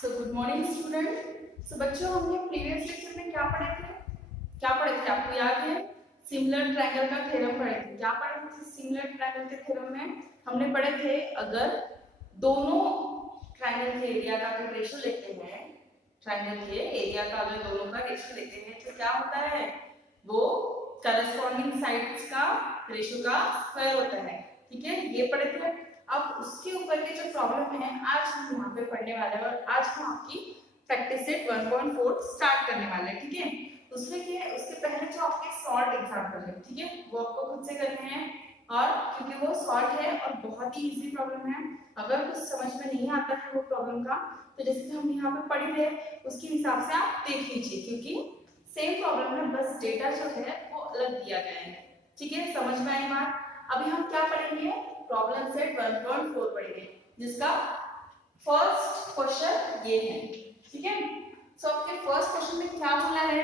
सो good morning student. So बच्चों, हमने previous lecture में क्या पढ़े थे? आपको याद है? सिमिलर ट्रायंगल का थ्योरम पढ़े थे। क्या पढ़े थे सिमिलर ट्रायंगल के थ्योरम में? हमने पढ़े थे अगर दोनों ट्रायंगल के एरिया का अगर रेशियो लेते हैं, ट्रायंगल के एरिया का अगर दोनों का रेशियो लेते हैं तो क्या होता है? वो करस्पॉन्डिंग साइड्स का रेशियो का स्क्वायर होता है। ठीक है, ये पढ़े थे। अब उसके ऊपर के जो प्रॉब्लम है आज हम यहाँ पे पढ़ने वाले हैं और आज हम आपकी प्रैक्टिस सेट 1.4 स्टार्ट करने वाले हैं। ठीक है, उसमें क्या है, उसके पहले जो आपके सॉल्व एग्जांपल है, ठीक है, वो आपको खुद से करने हैं। और क्योंकि वो सॉल्व है और बहुत ही इजी प्रॉब्लम है, अगर कुछ समझ में नहीं आता है वो प्रॉब्लम का, तो जैसे कि हम यहाँ पे पढ़े थे उसके हिसाब से आप देख लीजिए, क्योंकि सेम प्रॉब्लम है, बस डेटा जो है वो अलग दिया गया है। ठीक है, समझ में आई बात? अभी हम क्या पढ़ेंगे? प्रॉब्लम सेट 1.4 पढ़ेंगे, जिसका फर्स्ट क्वेश्चन ये है। ठीक है, सो आपके फर्स्ट क्वेश्चन में क्या बोला है?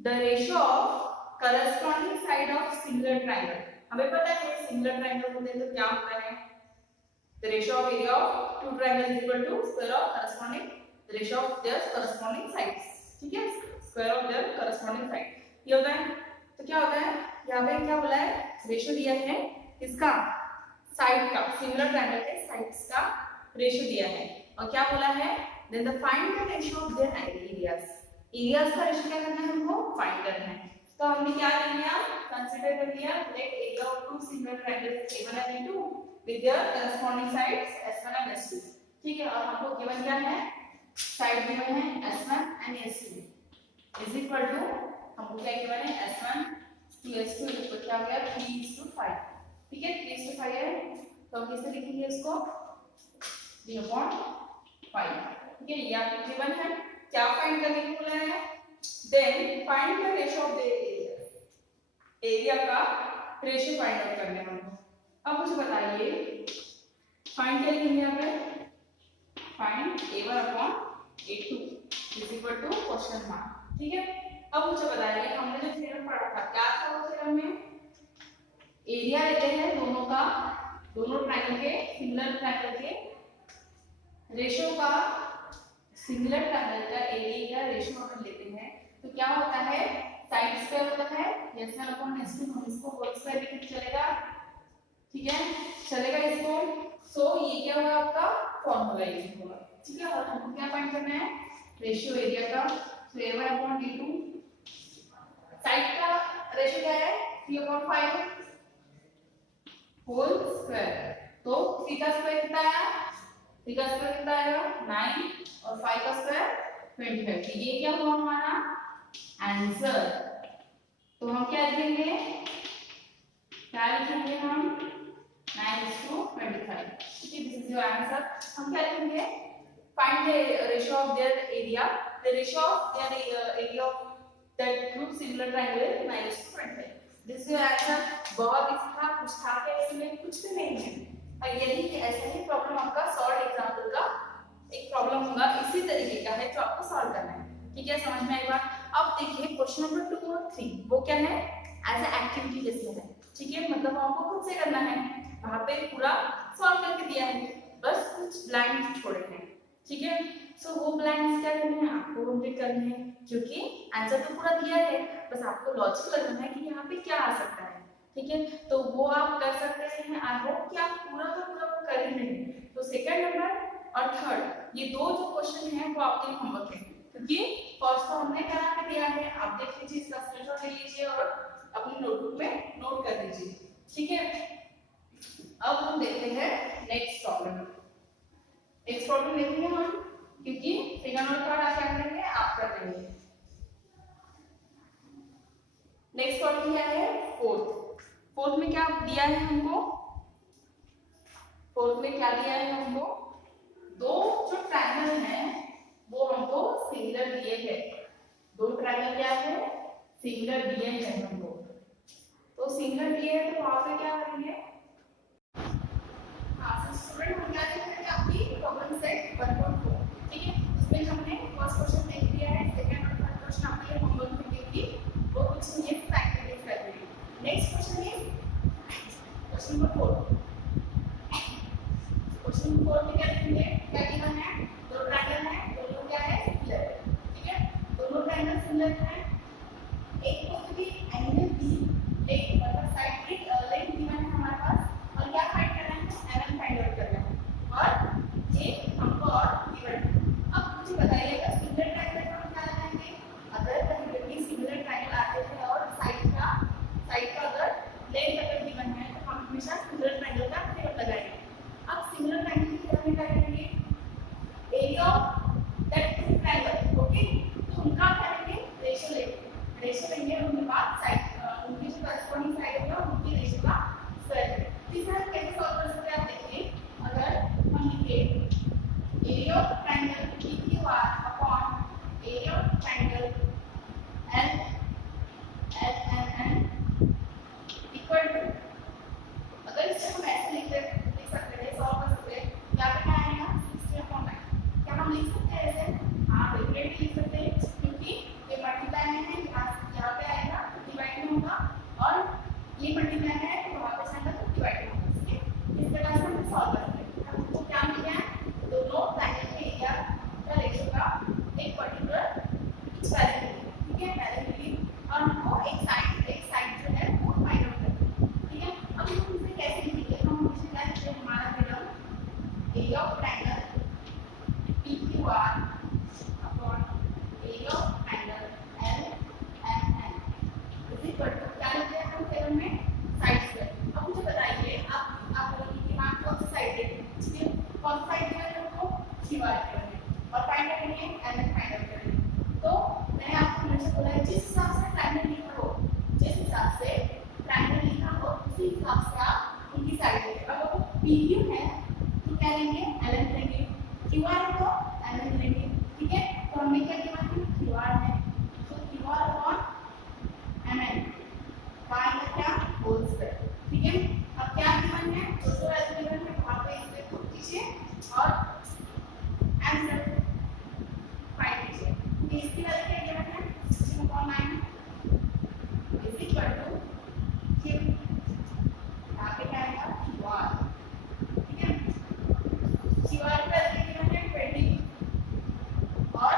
The ratio of corresponding side of similar triangle. हमें पता है सिमिलर ट्रायंगल होते हैं तो क्या होता है? The ratio of area of two triangle is equal to square of corresponding the ratio of their corresponding sides. ठीक है, square of their corresponding side ये होता है। तो क्या होता है यहाँ पे? क्या बोला है? रेशियो दिया है इसका साइड का, सिमिलर ट्रायंगल के साइड्स का रेशियो दिया है। और क्या बोला है? Then the find the ratio of their areas. Areas का रेशियो क्या करना है हमको? फाइंड करना है। तो हमने क्या कर लिया? कंसीडर कर लिया let area of two similar triangles A1 and A2 with their corresponding sides S1 and S2। ठीक है, और हमको गिवन क्या है? साइड गिवन है S1 and S2 is equal to, हमको क्या गिवन है? S1 to S2 इक्वल क्या हो गया? 3:5। ठीक है, 3:5 है, तो हम किससे लिखेंगे इसको? 3/5। ठीक है, ये आपको गिवन है। क्या फाइंड करने को बोला है? Then find the ratio of the area. Area का रेशियो फाइंड आउट करने वाला। अब मुझे बताइए फाइंड क्या लिखेंगे यहाँ पे? Find A1/A2 is equal to question mark. ठीक है, अब मुझे बताइए हमने जो थ्योरम पढ़ा था, क्या था वो थ्योरम में? एरिया लेते हैं दोनों का, दोनों ट्रायंगल के, सिमिलर ट्रायंगल के रेशियो का, सिमिलर ट्रायंगल का एरिया का रेशियो अगर लेते हैं तो क्या होता है? साइड स्क्वायर होता है। S1 अपॉन S2 हम इसको होल स्क्वायर लिख चलेगा। ठीक है, चलेगा इसको। सो ये क्या होगा? आपका फॉर्मूला ये होगा। ठीक है, और हमको क्या फाइंड करना है? रेशियो एरिया का। तो A1 अपॉन A2, साइड का रेशियो क्या है? 3/5 होल स्क्वायर। तो 3 का स्क्वायर कितना आया? 3 का स्क्वायर कितना आएगा? 9 और 5 का स्क्वायर 25। तो ये क्या हुआ हमारा आंसर। तो हम क्या लिखेंगे? क्या लिखेंगे हम? 9:25। ठीक है, दिस इज योर आंसर। हम क्या लिखेंगे? Find the ratio of their area. The ratio of their area of that group similar triangle 9:25। This is your answer. बहुत इतना कुछ था क्या इसमें? कुछ भी नहीं है। और यही ऐसा ही प्रॉब्लम आपका सॉल्व एग्जांपल का एक प्रॉब्लम होगा, इसी तरीके का है जो आपको सॉल्व करना है। ठीक है, समझ में आई बात? अब देखिए क्वेश्चन नंबर 2 और 3 वो क्या है? एज अ एक्टिविटी जैसे है। ठीक है, मतलब आपको खुद से करना है, वहां पे पूरा सॉल्व करके दिया है, बस कुछ ब्लैंक्स छोड़े हैं। ठीक है, सो वो ब्लैंक्स क्या करने हैं? आपको कंप्लीट करने हैं, क्योंकि आंसर तो पूरा दिया है, बस आपको लॉजिक लगाना है कि यहाँ पे क्या आ सकता है। ठीक है, तो वो आप कर सकते हैं। आई होप कि आप पूरा का पूरा कर ही लेंगे। तो सेकंड नंबर और थर्ड ये दो जो क्वेश्चन हैं वो आपके लिए होमवर्क है, क्योंकि फर्स्ट तो हमने करा के दिया है। आप देख लीजिए, इसका स्क्रीनशॉट ले लीजिए और अपनी नोटबुक में नोट कर लीजिए। ठीक है, अब हम देखते हैं नेक्स्ट प्रॉब्लम। नेक्स्ट प्रॉब्लम देखेंगे हम, क्योंकि सेकंड और थर्ड आप क्या करेंगे? आप कर देंगे। नेक्स्ट प्रॉब्लम क्या है? फोर्थ में क्या दिया है हमको? फोर्थ में क्या दिया है हमको? दो जो ट्रायंगल हैं वो हमको सिमिलर दिए हैं। दो ट्रायंगल क्या है? सिमिलर दिए हैं हमको। तो सिमिलर दिए हैं तो वहां पे क्या करेंगे? हाँ स्टूडेंट, हम क्या करेंगे? आपकी प्रॉब्लम सेट 1.4। ठीक है, उसमें हमने फर्स्ट क्वेश्चन देख लिया है, सेकंड और थर्ड क्वेश्चन आपके लिए होमवर्क में देंगे, वो कुछ नहीं है, प्रैक्टिस कर लेंगे। नेक्स्ट क्वेश्चन है क्वेश्चन नंबर 4। क्वेश्चन 4 में क्या लिखेंगे? क्या गिवन है? दो ट्रायंगल है, area of triangle PQR upon area of triangle LNN equal to, अगर इसे हम ऐसे लिख सकते थे, सॉल्व कर सकते हैं, यहाँ पे क्या आएगा 60/9। क्या हम लिख सकते हैं ऐसे? हाँ डेफिनेटली लिख सकते हैं, क्योंकि ये मल्टीप्लाई में है, यहाँ पे आएगा डिवाइड में होगा, और ये मल्टीप्लाई में है तो वहाँ पे आएगा तो डिवाइड में होगा। ठीक है, इस प्रकार से हम सॉल्व कर सकते हैं। हमको क्या मिल गया? दोनों ट्रायंगल के एरिया का रेशियो का एक पर्टिकुलर वैल्यू, ठीक है, वैल्यू, और हमको एक साइड जो है वो फाइंड आउट करना है। ठीक है, अब हम इसे कैसे लिखेंगे? हम हमेशा क्या लिखते हैं? हमारा theorem area of triangle PQR upon area of triangle LNN is equal to, क्या लिखते हैं हम थ्योरम में? Side square. अब मुझे बताइए, आप बोलेंगे कि हाँ कौन सी साइड है? ठीक है, कौन सा साइड है? हमको QR करेंगे और फाइंड करेंगे LN फाइंड आउट करेंगे। तो मैंने आपको हमेशा बोला है, जिस हिसाब से ट्रायंगल लिखा हो, जिस हिसाब से ट्रायंगल लिखा हो उसी हिसाब से आप उनकी साइड लेंगे। अगर वो PQ है तो क्या लेंगे? LN लेंगे, QR है तो LN लेंगे। ठीक है, तो हमें क्या गिवन है? QR है तो QR अपॉन MN का आएगा क्या? Whole square. ठीक है, अब क्या गिवन है? जो वैल्यू गिवन है वहां पे इसे पुट कीजिए और आंसर फाइंड कीजिए। तो इसकी वैल्यू क्या गिवन है? 16/9 इज इक्वल टू Q, यहाँ पे क्या आएगा? QR। ठीक है, QR की वैल्यू गिवन है 20 और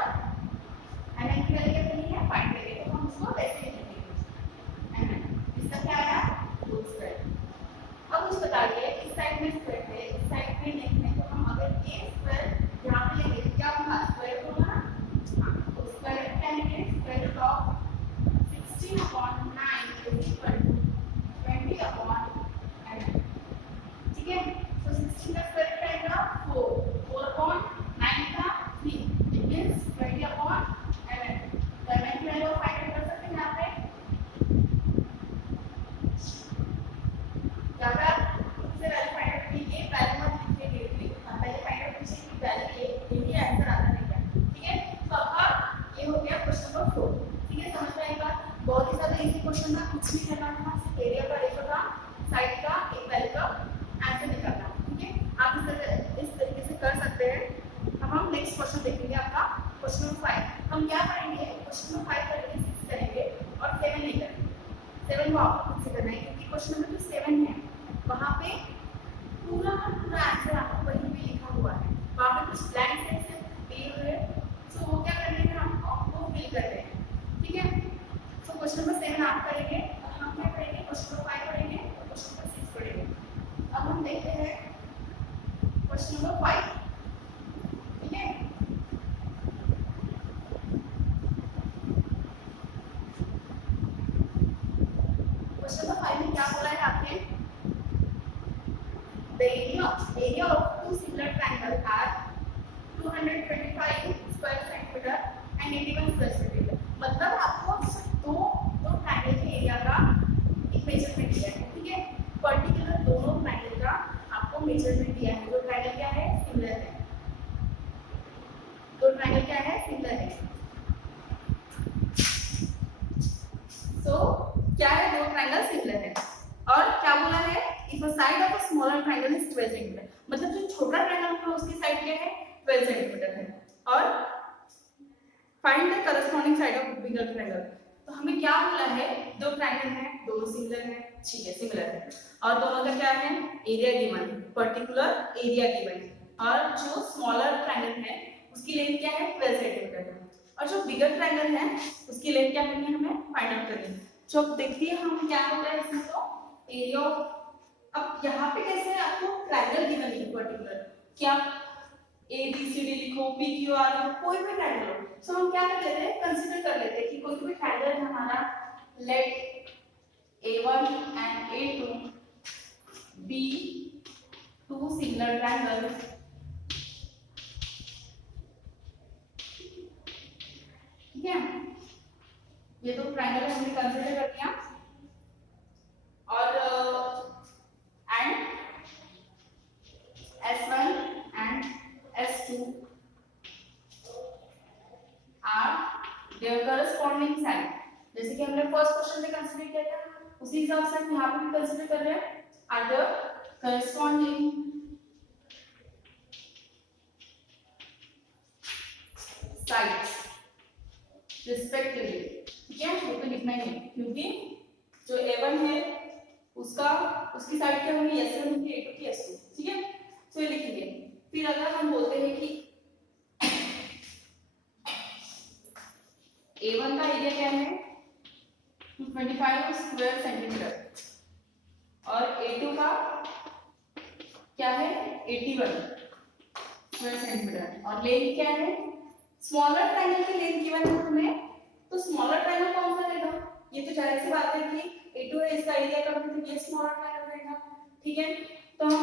MN की वैल्यू कितनी है? 5 देंगे, तो हम उसको वैसे ही लिखेंगे MN। इसका क्या आया? Whole square. अब मुझे बताइए, इस साइड में स्क्वायर है, इस साइड में नहीं है, तो हम अगर ये स्क्वायर यहाँ पे लेंगे तो क्या होगा? स्क्वायर होगा ना? हाँ, तो स्क्वायर क्या लेंगे? Square root of 16/9 is equal to 20/MN। ठीक है, तो 16 का स्क्वायर क्या आएगा? 4, 4/9 का 3, इट मींस 20/MN। तो MN की वैल्यू फाइंड कर सकते हैं यहाँ पे। यहाँ पे आप इससे वैल्यू फाइंड आउट कीजिए, वैल्यू मत लिखिए डायरेक्टली, आप पहले फाइंड आउट कीजिए कि वैल्यू ये आंसर आता नहीं क्या। ठीक है, तो अब ये हो गया क्वेश्चन नंबर 4। ठीक है, समझ में आएगा? बहुत ही ज्यादा इजी क्वेश्चन था, कुछ नहीं करना था, सिर्फ एरिया का, रेशियो का, साइड का, एक वैल्यू का आंसर निकालना। ठीक है, आप इस तरीके से कर सकते हैं। अब हम नेक्स्ट क्वेश्चन देखेंगे, आपका क्वेश्चन नंबर 5। हम क्या करेंगे? क्वेश्चन नंबर 5 करेंगे, 6 करेंगे और 7 नहीं करेंगे। 7 को आपको खुद से करना है, क्योंकि क्वेश्चन नंबर जो 7 है वहाँ पे पूरा का पूरा आंसर आपको वहीं पे लिखा हुआ है, वहाँ पे कुछ ब्लैंक सेक्शन दिए हुए हैं, तो वो क्या करने हैं हमको? वो फिल कर रहे हैं। ठीक है, तो क्वेश्चन नंबर 7 आप करेंगे और हम क्या करेंगे? क्वेश्चन नंबर 5 पढ़ेंगे और क्वेश्चन नंबर 6 पढ़ेंगे। अब हम देखते हैं क्वेश्चन नंबर 5। ठीक है, क्वेश्चन नंबर 5 में क्या बोला है आपने? The area of two similar triangles are 225 square centimeter and 81 square centimeter। मतलब आपको दो ट्रायंगल के एरिया का एक मेजरमेंट दिया है। ठीक है, पर्टिकुलर दोनों ट्रायंगल का आपको मेजरमेंट दिया है। दो ट्रायंगल क्या है? सिमिलर है। दो ट्रायंगल क्या है? सिमिलर है। सो क्या है? दो ट्रायंगल सिमिलर है। और क्या बोला है? If a side of a smaller triangle is 12 centimetre, मतलब जो छोटा ट्रायंगल है उसकी साइड क्या है? 12 सेंटीमीटर है। और find the corresponding side of bigger triangle. तो हमें क्या बोला है? दो ट्रायंगल है, दोनों सिमिलर है। ठीक है, सिमिलर है, और दोनों का क्या है? Area given, particular area given, और जो स्मॉलर ट्रायंगल है उसकी लेंथ क्या है? 12 सेंटीमीटर है, और जो बिगर ट्रायंगल है उसकी लेंथ क्या करनी है? हमें फाइंड आउट करनी है। जो देखिए हम क्या होता है इसमें, तो एरिया ऑफ, अब यहाँ पे कैसे आपको ट्रायंगल गिवन है पर्टिकुलर, क्या ABCD लिखो, PQR लिखो, कोई भी ट्रायंगल हो, सो हम क्या कर लेते हैं? कंसीडर कर लेते हैं कि कोई भी ट्रायंगल है हमारा, late A1 and A2 be two similar triangles, ठीक है, ये दो ट्रायंगल हमने कंसीडर कर लिया, और and S1 and S2 corresponding side, जैसे कि हमने फर्स्ट क्वेश्चन में कंसीडर किया था उसी हिसाब से हम यहाँ पे भी कंसीडर कर रहे हैं, are the corresponding sides respectively. ठीक है, वो तो लिखना ही है क्योंकि जो A1 है उसकी साइड क्या होगी, S1 होगी, A2 की S2। ठीक है, तो ये लिखेंगे। फिर अगर हम बोलते हैं कि A1 का एरिया क्या है 225 स्क्वायर सेंटीमीटर और A2 का क्या है 81 स्क्वायर सेंटीमीटर और लेंथ क्या है, स्मॉलर ट्रायंगल की लेंथ गिवन है हमें, तो स्मॉलर ट्रायंगल कौन सा रहेगा, ये तो जाहिर सी बात है कि A2 है, इसका एरिया कम है तो ये स्मॉलर ट्रायंगल रहेगा। ठीक है, तो हम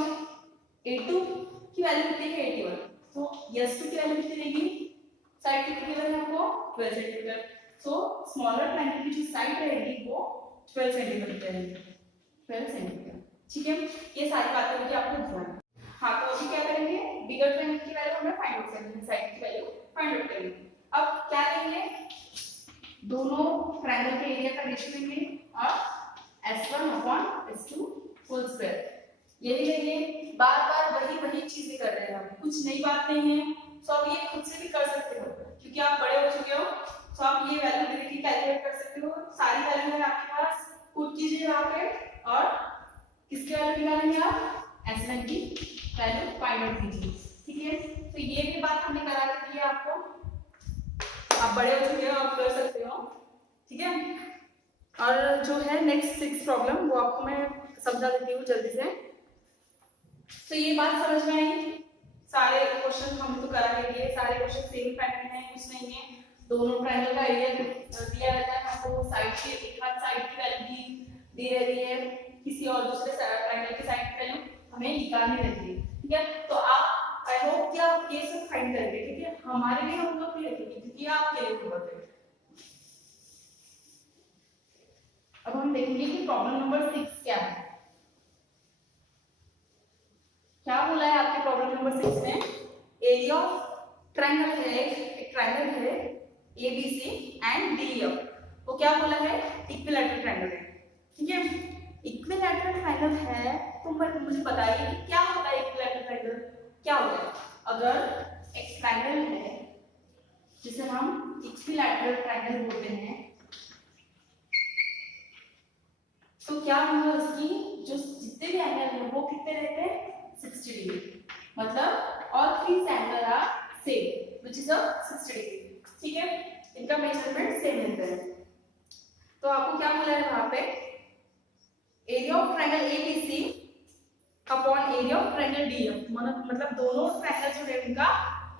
A2 की वैल्यू कितनी है 81, तो S2 की वैल्यू कितनी रहेगी, साइड कितनी गिवन है आपको 12 सेंटीमीटर, सो स्मॉलर ट्रायंगल की जो साइड रहेगी वो 12 सेंटीमीटर रहेगी, 12 सेंटीमीटर। ठीक है, ये सारी बातें होगी आपको ध्यान। हाँ, तो अभी क्या करेंगे, बिगर ट्रायंगल की वैल्यू हमें फाइंड आउट करनी है, साइड की वैल्यू फाइंड आउट करेंगे। अब क्या लेंगे, दोनों ट्रायंगल के एरिया का रेशियो लेंगे और S1/S2 होल स्क्वायर यही लेंगे। बार बार वही चीजें कर रहे हैं हम, कुछ नई बात नहीं है, तो आप ये खुद से भी कर सकते हो क्योंकि आप बड़े हो चुके हो, तो आप ये वैल्यू डायरेक्टली कैलकुलेट कर सकते हो, सारी वैल्यू है आपके पास, पुट कीजिए यहाँ पे और किसकी वैल्यू निकालेंगे आप, S1 की वैल्यू फाइंड आउट कीजिए। ठीक है, तो ये भी बात हमने करा के दी है आपको, आप बड़े हो चुके हो, आप कर सकते हो। ठीक है, और जो है नेक्स्ट 6 प्रॉब्लम वो आपको मैं समझा देती हूँ जल्दी से। तो ये बात समझ में आई, सारे क्वेश्चन हम तो करा के दिए, सारे क्वेश्चन सेम पैटर्न है, कुछ नहीं है, दोनों ट्रायंगल का एरिया दिया रहता है हमको, साइड के एक हाथ साइड की वैल्यू दी रहती है, किसी और दूसरे ट्रायंगल की साइड की वैल्यू हमें निकालनी रहती है। ठीक है, तो आप आई होप कि आप ये सब फाइंड करेंगे। ठीक है, हमारे लिए हम लोग नहीं रखेंगे क्योंकि आपके लिए होमवर्क है। अब हम देखेंगे कि प्रॉब्लम नंबर 6 क्या है, क्या बोला है आपके प्रॉब्लम नंबर 6 में, एरिया ऑफ ट्रायंगल है, एक ट्रायंगल है ABC एंड DEF, वो क्या बोला है इक्विलैटरल ट्रायंगल है। ठीक है, इक्विलैटरल ट्रायंगल है तो मुझे बताइए कि क्या होता है इक्विलैटरल ट्रायंगल, क्या होता है। अगर एक ट्रायंगल है जिसे हम इक्विलैटरल ट्रायंगल बोलते हैं, तो क्या होगा, उसकी जो जितने भी एंगल है वो कितने रहते हैं 60 डिग्री, मतलब all three angles are same which is a 60 degree. ठीक है, इनका मेजरमेंट सेम रहता है। तो आपको क्या बोला है वहां पे, area of triangle ABC upon area of triangle DF, मतलब दोनों ट्रायंगल जो है उनका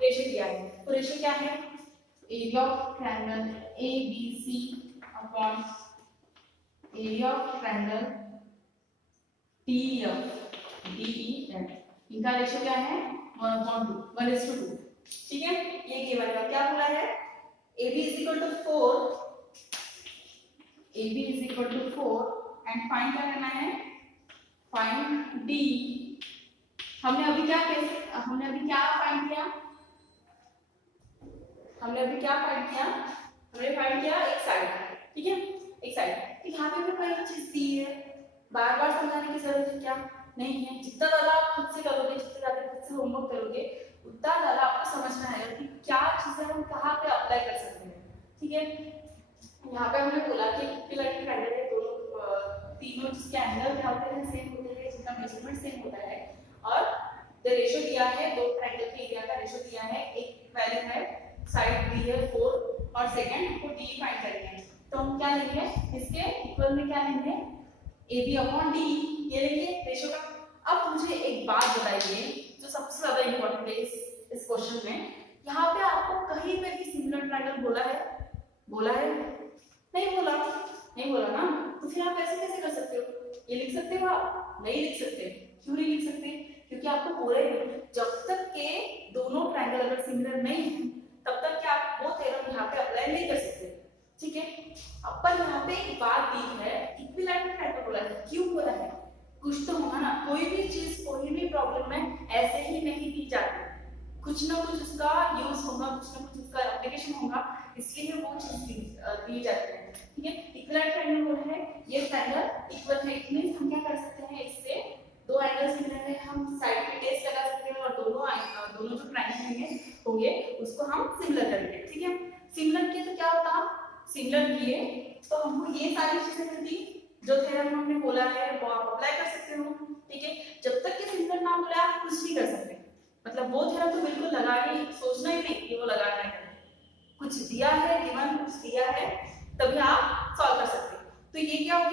रेशियो दिया है, तो रेशियो क्या है, area of triangle ABC upon area of triangle DEF, इनका रेशियो क्या है 1:2। ठीक है, ये गिवन है। क्या बोला है, AB = 4, AB = 4 एंड फाइंड क्या करना है, फाइंड D। हमने अभी क्या फाइंड किया, हमने अभी क्या फाइंड किया, हमने फाइंड किया एक साइड। ठीक है, एक साइड, यहाँ पे हमें कोई चीज दी है, बार बार समझाने की जरूरत है क्या नहीं है, जितना ज्यादा आप खुद से करोगे, जितना ज्यादा खुद से होमवर्क करोगे उतना ज्यादा आपको समझ में आएगा कि क्या चीजें हम कहाँ पे अप्लाई कर सकते हैं। ठीक है, यहाँ पे हमने बोला कि इक्विलैटरल ट्रायंगल है, दोनों तीनों जिसके एंगल क्या होते हैं सेम होते हैं, जिनका मेजरमेंट सेम होता है और द रेशियो दिया है, दो ट्रायंगल के एरिया का रेशियो दिया है, एक वैल्यू है साइड दी है 4 और सेकंड को D फाइंड करनी है। तो हम क्या लेंगे, इसके इक्वल में क्या लेंगे AB/D ये लेंगे रेशियो का। अब मुझे एक बात बताइए जो सबसे ज्यादा इंपॉर्टेंट है इस क्वेश्चन में, यहाँ पे आपको कहीं पे भी सिमिलर ट्रायंगल बोला है नहीं बोला ना, तो फिर आप ऐसे कैसे कर सकते हो, ये लिख सकते हो आप, नहीं लिख सकते। क्यों नहीं लिख सकते, क्योंकि आपको पूरे जब तक के दोनों ट्रायंगल अगर सिमिलर नहीं है तब तक क्या आप वो थ्योरम यहाँ पे अप्लाई नहीं कर सकते। ठीक है, अपन यहाँ पे एक बात दी है, इक्विलैटरल ट्रायंगल बोला है, क्यों बोला है, कुछ तो होगा ना, कोई भी चीज कोई भी प्रॉब्लम में ऐसे ही नहीं दी जाती, कुछ ना कुछ उसका यूज होगा, कुछ ना कुछ उसका एप्लीकेशन होगा, इसलिए वो चीज दी जाती है। ठीक है, इक्वल ट्रायंगल बोला है, ये ट्रायंगल इक्वल है, इट मींस हम क्या कर सकते हैं, इससे दो एंगल्स मिल रहे हैं, हम साइड पे टेस्ट लगा सकते हैं और दोनों जो ट्रायंगल होंगे उसको हम सिमिलर करेंगे। ठीक है, सिमिलर किए तो क्या होता, सिमिलर किए तो हमको ये सारी चीजें मिलती, जो थ्योरम हमने बोला है वो आप अप्लाई कर सकते हो। ठीक है, जब तक कि सिमिलर ना बोले आप कुछ नहीं कर सकते, मतलब वो थ्योरम तो बिल्कुल लगाना ही, सोचना ही नहीं कि वो लगाना है, कुछ दिया है, गिवन कुछ दिया है तभी आप सॉल्व कर सकते हो। तो ये क्या हो गया,